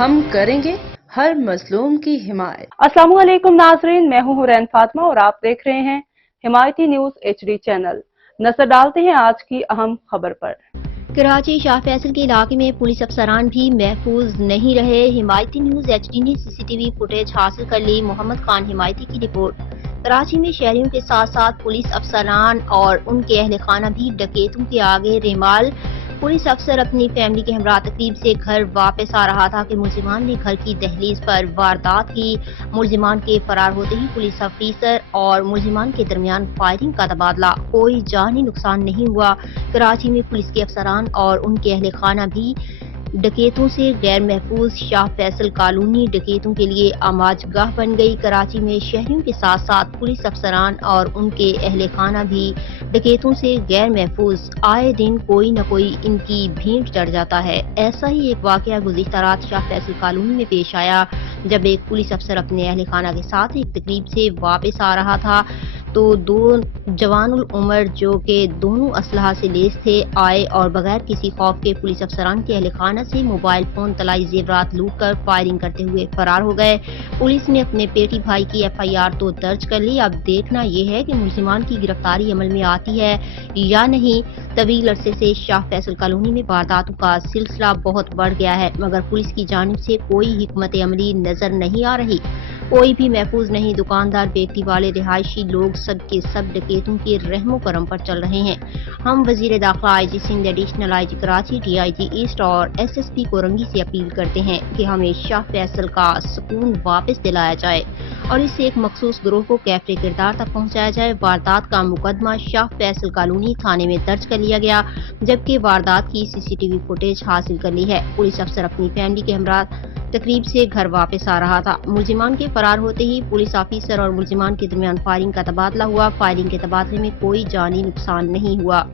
ہم کریں گے ہر مظلوم کی حمایت۔ السلام علیکم ناظرین، میں ہوں حورین فاطمہ اور آپ دیکھ رہے ہیں حمایتی نیوز HD چینل۔ نظر ڈالتے ہیں آج کی اہم خبر پر۔ کراچی شاہ فیصل کے علاقے میں پولیس افسران بھی محفوظ نہیں رہے۔ حمایتی نیوز HD نے CCTV فوٹیج حاصل کر لی۔ محمد خان حمایتی کی رپورٹ۔ کراچی میں شہریوں کے ساتھ ساتھ پولیس افسران اور ان کے اہل خانہ بھی ڈکیتوں کے آگے ریمال۔ پولیس افسر اپنی فیملی کے ہمراہ تقریب سے گھر واپس آ رہا تھا کہ ملزمان نے گھر کی دہلیز پر واردات کی۔ ملزمان کے فرار ہوتے ہی پولیس افسر اور ملزمان کے درمیان فائرنگ کا تبادلہ۔ کوئی جانی نقصان نہیں ہوا۔ کراچی میں پولیس کے افسران اور ان کے اہل خانہ بھی ڈکیتوں سے غیر محفوظ۔ شاہ فیصل کالونی ڈکیتوں کے لیے آماج گاہ بن گئی۔ کراچی میں شہریوں کے ساتھ ساتھ پولیس افسران اور ان کے اہل خانہ بھی ڈکیتوں سے غیر محفوظ۔ آئے دن کوئی نہ کوئی ان کی بھیڑ چڑھ جاتا ہے۔ ایسا ہی ایک واقعہ گزشتہ رات شاہ فیصل کالونی میں پیش آیا، جب ایک پولیس افسر اپنے اہل خانہ کے ساتھ ایک تقریب سے واپس آ رہا تھا تو دو جوان العمر جو کہ دونوں اسلحہ سے لیس تھے آئے اور بغیر کسی خوف کے پولیس افسران کے اہل خانہ سے موبائل فون، طلائی زیورات لوٹ کر فائرنگ کرتے ہوئے فرار ہو گئے۔ پولیس نے اپنے بیٹی بھائی کی FIR تو درج کر لی۔ اب دیکھنا یہ ہے کہ ملزمان کی گرفتاری عمل میں آتی ہے یا نہیں۔ طویل عرصے سے شاہ فیصل کالونی میں وارداتوں کا سلسلہ بہت بڑھ گیا ہے، مگر پولیس کی جانب سے کوئی حکمت عملی نظر نہیں آ رہی۔ کوئی بھی محفوظ نہیں۔ دکاندار، بیکری والے، رہائشی لوگ سب کے سب ڈکیتوں کے رحم و کرم پر چل رہے ہیں۔ ہم وزیر داخلہ IG Sindh, additional IG Karachi, DIG east اور SSP کورنگی سے اپیل کرتے ہیں کہ ہمیں شاہ فیصل کا سکون واپس دلایا جائے اور اس سے ایک مخصوص گروہ کو کیفر کردار تک پہنچایا جائے۔ واردات کا مقدمہ شاہ فیصل کالونی تھانے میں درج کر لیا گیا، جبکہ واردات کی CCTV فوٹیج حاصل کر لی ہے۔ پولیس افسر اپنی فیملی کے ہمراہ تقریب سے گھر واپس آ رہا تھا۔ ملزمان کے فرار ہوتے ہی پولیس آفیسر اور ملزمان کے درمیان فائرنگ کا تبادلہ ہوا۔ فائرنگ کے تبادلے میں کوئی جانی نقصان نہیں ہوا۔